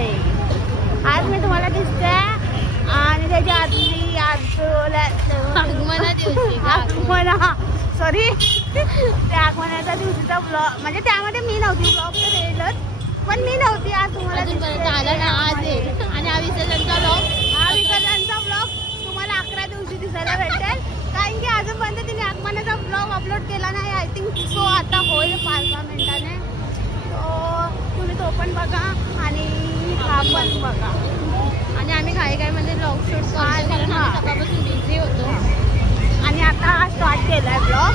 आहे. आज मी तुम्हाला दिसते आणि त्याच्या आधी आगमना सॉरी त्या आगमनाच्या दिवशीचा ब्लॉग म्हणजे त्यामध्ये मी नव्हती, ब्लॉग तर येईलच पण मी नव्हती. आज तुम्हाला आला ना आज येईल आणि हा विसर्जनचा ब्लॉग तुम्हाला 11 दिवशी दिसायला भेटेल. कारण की अजूनपर्यंत तिने आगमनाचा ब्लॉग अपलोड केला नाही. आय थिंक सो आता होईल 5-10 मिनिटाने. तुम्ही तो पण बघा आणि हा पण बघा. आणि आम्ही काय म्हणजे ब्लॉग शूट कारण सकाळपासून बिझी होतो आणि आता स्टार्ट केलाय ब्लॉग.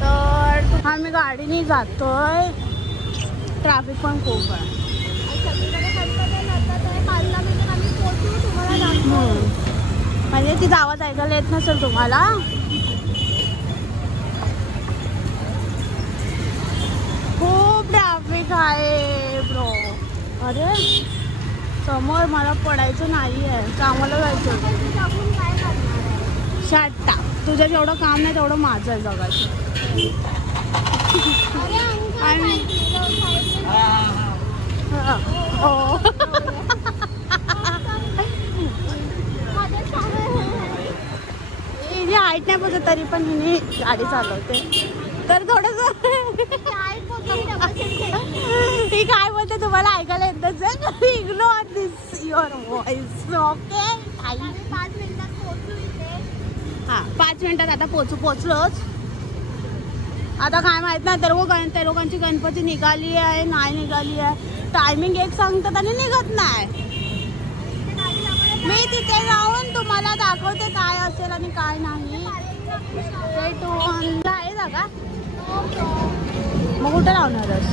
तर आम्ही गाडीने जातोय. ट्रॅफिक पण खूप आहे. म्हणजे तिचा आवाज ऐकायला येत नसेल तुम्हाला. खूप ट्रॅफिक आहे ब्रो. अरे समोर मला पडायचं नाही आहे, कामाला जायचं. शाटा तुझं जेवढं काम नाही तेवढं माझं आहे जगाचं. हो हिने हाईट नाही पोचत तरी पण हिने गाडी चालवते. तर थोडस ती काय बोलते तुम्हाला ऐकायला येत नसेल. Ignore this your voice. Okay 5 मिनिटात पोहोचू इथे. हां 5 मिनिटात आता पोचलोच. आता काय माहित नाही त्या लोकांची गणपती निघाली आहे नाही निघाली आहे. टायमिंग एक सांगतात आणि निघत नाही. मी तिथे जाऊन तुम्हाला दाखवते काय असेल आणि काय नाही. आहे जागा मग कुठं लावणारच.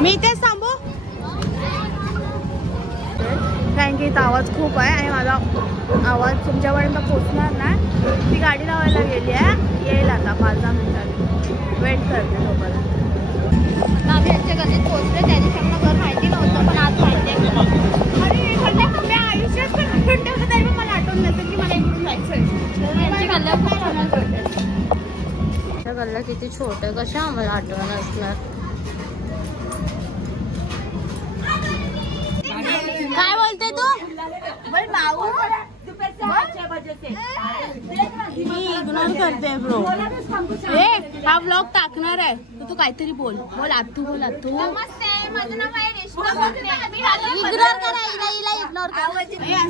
मी इथेच थांबू कारण की इथं आवाज खूप आहे आणि माझा आवाज तुमच्यापर्यंत पोचणार नाही. ती गाडी लावायला गेली आहे, येईल आता 5-10 मिनिटांनी. वेट करते तोपर्यंत. आम्ही यांच्या गल्लीत पोहोचले. त्या दिवशी आम्हाला घर माहिती नव्हतं पण आज माहिती आहे. अरे आयुष्यात पण आठवण ठेवलं तरी पण मला आठवण नसेल की मला इकडून जायचं. यांच्या गल्ल्या खूप छोट्या गल्ल्या किती छोट्या कशा आम्हाला आठवण असणार. काय बोलते तू. मी इग्नोर करते ब्रो. हा ब्लॉग टाकणार आहे. तू काहीतरी बोल आतू बोल आतू. माझं नाव आहे रेश्मा. इग्नोर करा हिला इग्नोर करा.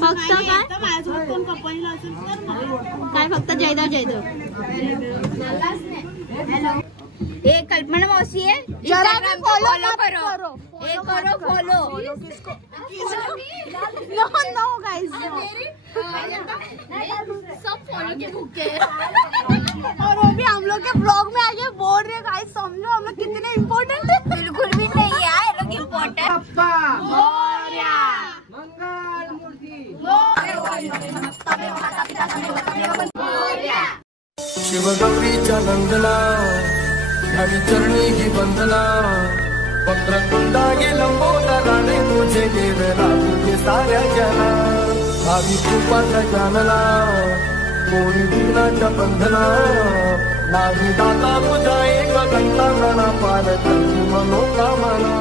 फक्त काय माझ्यासोबत कोण कंपनीला असेल तर काय फक्त जयदेव. एक कल्पना मौसी है. इंस्टाग्राम को फॉलो करो. करो फॉलो. नो गाइस सब फॉलो के भूखे. और वो भी हम लोग के ब्लॉग में आगे बोल रहे गाइस. समझो हम लोग कितने इम्पोर्टेंट है. बिल्कुल भी नहीं है ये लोग इम्पोर्टेंट. शिवगौरीच्या नंदना घरी चरणी ही बंधना. वक्रतुंडा लंबोदरा राणे तुझे गेला तुझे साऱ्या जना. भावी कृपाच्या जानला कोणी दिनाच्या बंधना. नाही दाता तुझा एक घंटा गणा पार करती मनोकामना.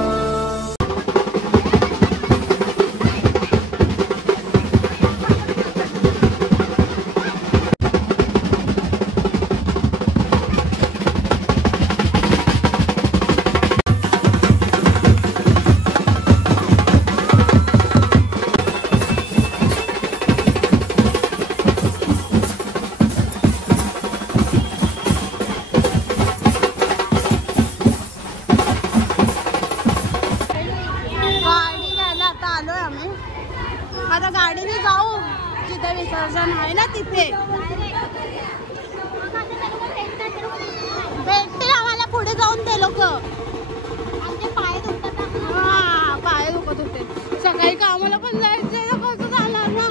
आता गाडीने जाऊ जिथे विसर्जन आहे ना तिथे. भेटतील आम्हाला पुढे जाऊन ते लोक. पाय दुखत होते. सकाळी कामाला पण जायचं कसं जाणार ना.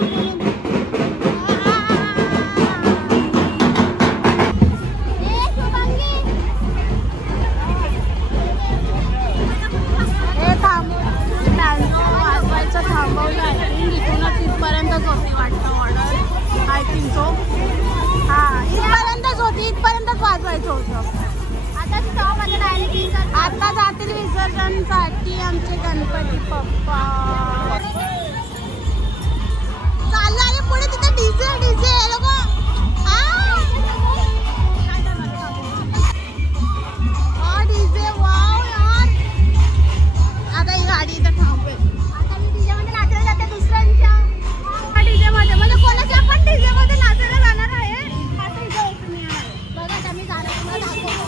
थांबवलं इथूनच इथपर्यंतच होती वाटतं ऑर्डर. I think so. हां इथपर्यंतच होती. इथपर्यंतच वाजवायचं होतं. आता जातील विसर्जनसाठी आमचे गणपती पप्पा. चाललं आणि पुढे तिथे डीजे डीजे लोक. डीजे वाव यार. आता ही गाडी इथं थांबेल. आता मी डीजे मध्ये नाचायला जाते दुसऱ्यांच्या डीजे मध्ये. म्हणजे कोणाच्या पण डीजे मध्ये नाचायला जाणार आहे. आता इथे ओपनिंग आहे बघा. आता मी जाणार तुम्हाला दाखवतो.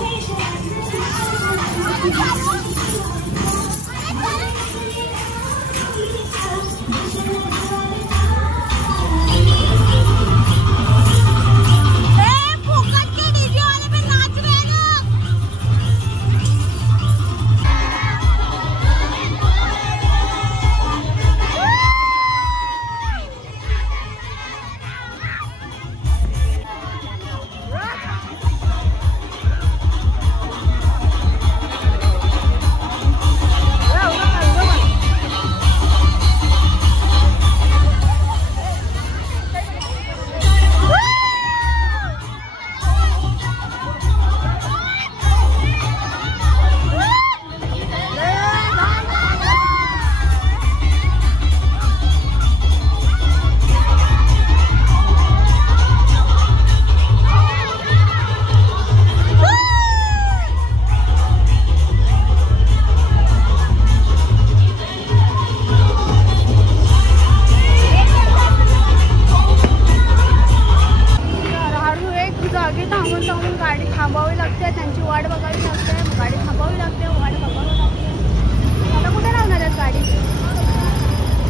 थांबावी लागते. त्यांची वाट बघावी लागते. गाडी थांबावी लागते. वाट बघावी लागते. आता कुठे लावणार आहेत गाडी.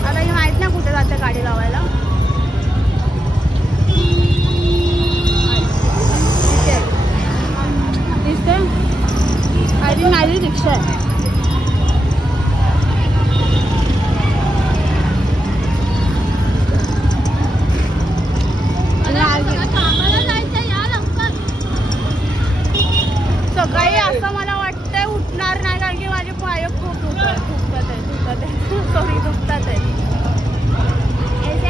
आता ही माहित नाही कुठे जाते गाडी लावायला. दिसते आधी माझी रिक्षा आहे. सकाळी असं मला वाटतंय उठणार नाही कारण की माझे पाय खूप दुखतात आहे.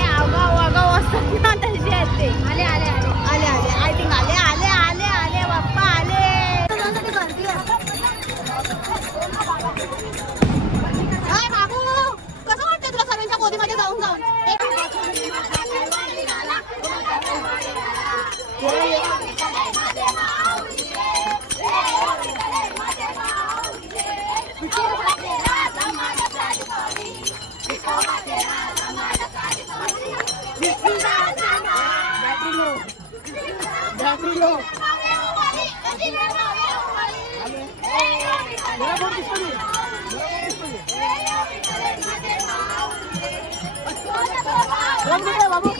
आगाव आगाव असतात ना तसे आहेत ते. आले आले आले आले आले आय थिंक आले आले आले आले बाप्पा आले. गर्दी आहे बाबू. कसं वाटतं तुला सर्वांच्या गोदीमध्ये जाऊन जाऊन. बाबू